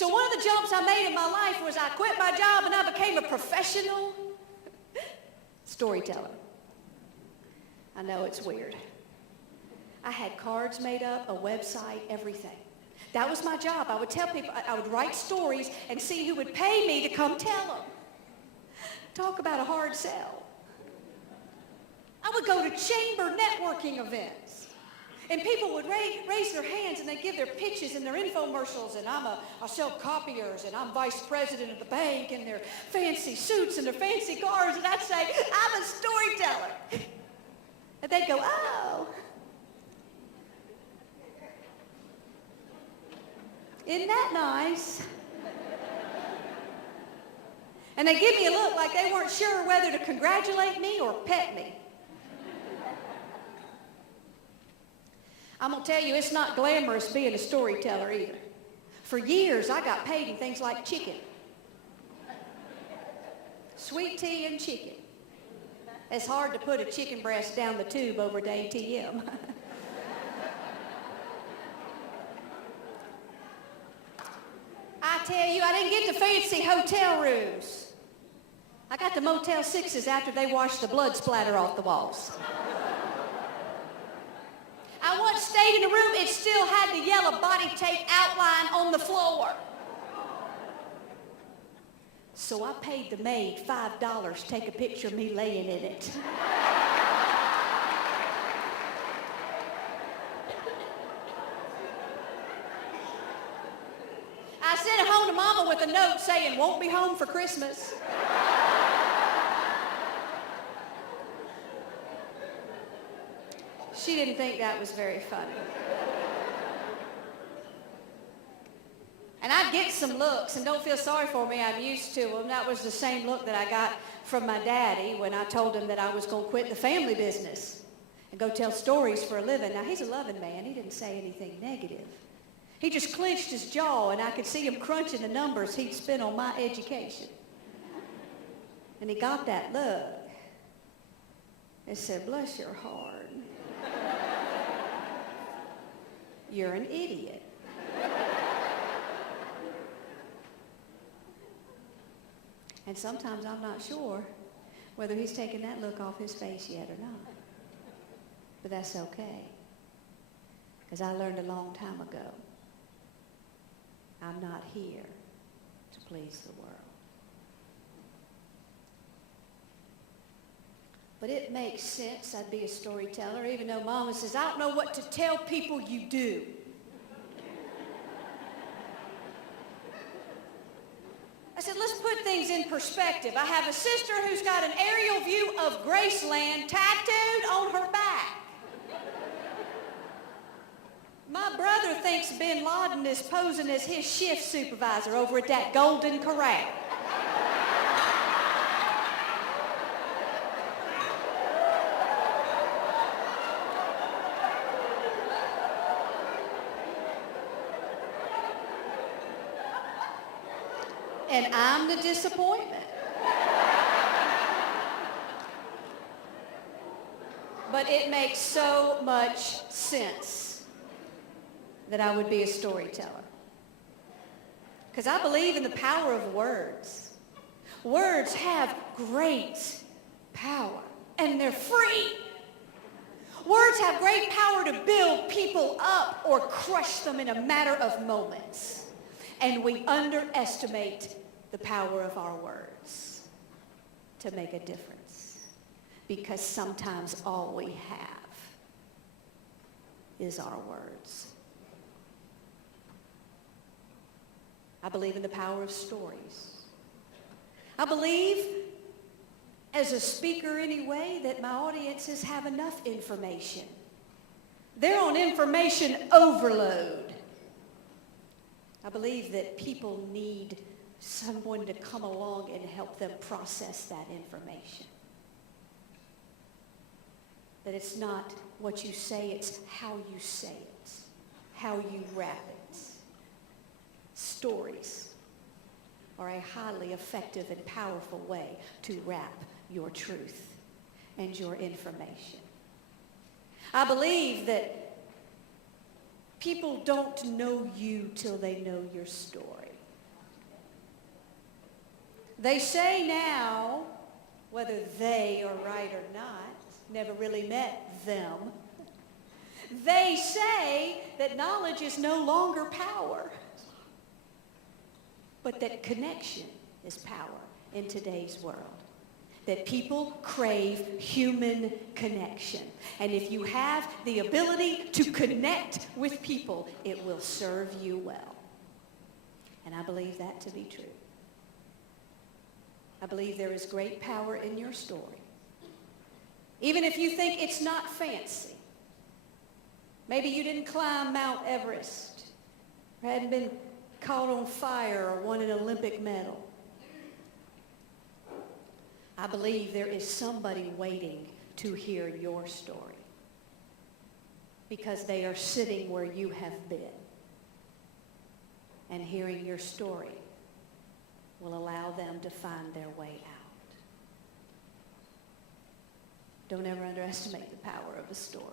So one of the jumps I made in my life was I quit my job and I became a professional storyteller. I know it's weird. I had cards made up, a website, everything. That was my job. I would tell people, I would write stories and see who would pay me to come tell them. Talk about a hard sell. I would go to chamber networking events. And people would raise their hands and they'd give their pitches and their infomercials. And I sell copiers and I'm vice president of the bank and their fancy suits and their fancy cars. And I'd say, I'm a storyteller. And they'd go, oh. Isn't that nice? And they give me a look like they weren't sure whether to congratulate me or pet me. I'm going to tell you, it's not glamorous being a storyteller either. For years, I got paid in things like chicken. Sweet tea and chicken. It's hard to put a chicken breast down the tube over to ATM. I tell you, I didn't get the fancy hotel rooms. I got the Motel 6s after they washed the blood splatter off the walls. I once stayed in a room, it still had the yellow body tape outline on the floor. So I paid the maid $5 to take a picture of me laying in it. I sent it home to Mama with a note saying, won't be home for Christmas. She didn't think that was very funny. And I'd get some looks, and don't feel sorry for me, I'm used to them. That was the same look that I got from my daddy when I told him that I was going to quit the family business and go tell stories for a living. Now, he's a loving man. He didn't say anything negative. He just clenched his jaw, and I could see him crunching the numbers he'd spent on my education. And he got that look and said, bless your heart. You're an idiot. And sometimes I'm not sure whether he's taken that look off his face yet or not. But that's okay. Because I learned a long time ago, I'm not here to please the world. But it makes sense I'd be a storyteller, even though Mama says, I don't know what to tell people you do. I said, let's put things in perspective. I have a sister who's got an aerial view of Graceland tattooed on her back. My brother thinks Bin Laden is posing as his shift supervisor over at that Golden Corral. And I'm the disappointment. But it makes so much sense that I would be a storyteller. Because I believe in the power of words. Words have great power, and they're free. Words have great power to build people up or crush them in a matter of moments. And we underestimate the power of our words to make a difference. Because sometimes all we have is our words. I believe in the power of stories. I believe, as a speaker anyway, that my audiences have enough information. They're on information overload. I believe that people need someone to come along and help them process that information. That it's not what you say, it's how you say it, how you wrap it. Stories are a highly effective and powerful way to wrap your truth and your information. I believe that people don't know you till they know your story. They say now, whether they are right or not, never really met them. They say that knowledge is no longer power, but that connection is power in today's world. That people crave human connection. And if you have the ability to connect with people, it will serve you well. And I believe that to be true. I believe there is great power in your story. Even if you think it's not fancy. Maybe you didn't climb Mount Everest, or hadn't been caught on fire, or won an Olympic medal. I believe there is somebody waiting to hear your story because they are sitting where you have been. And hearing your story will allow them to find their way out. Don't ever underestimate the power of a story.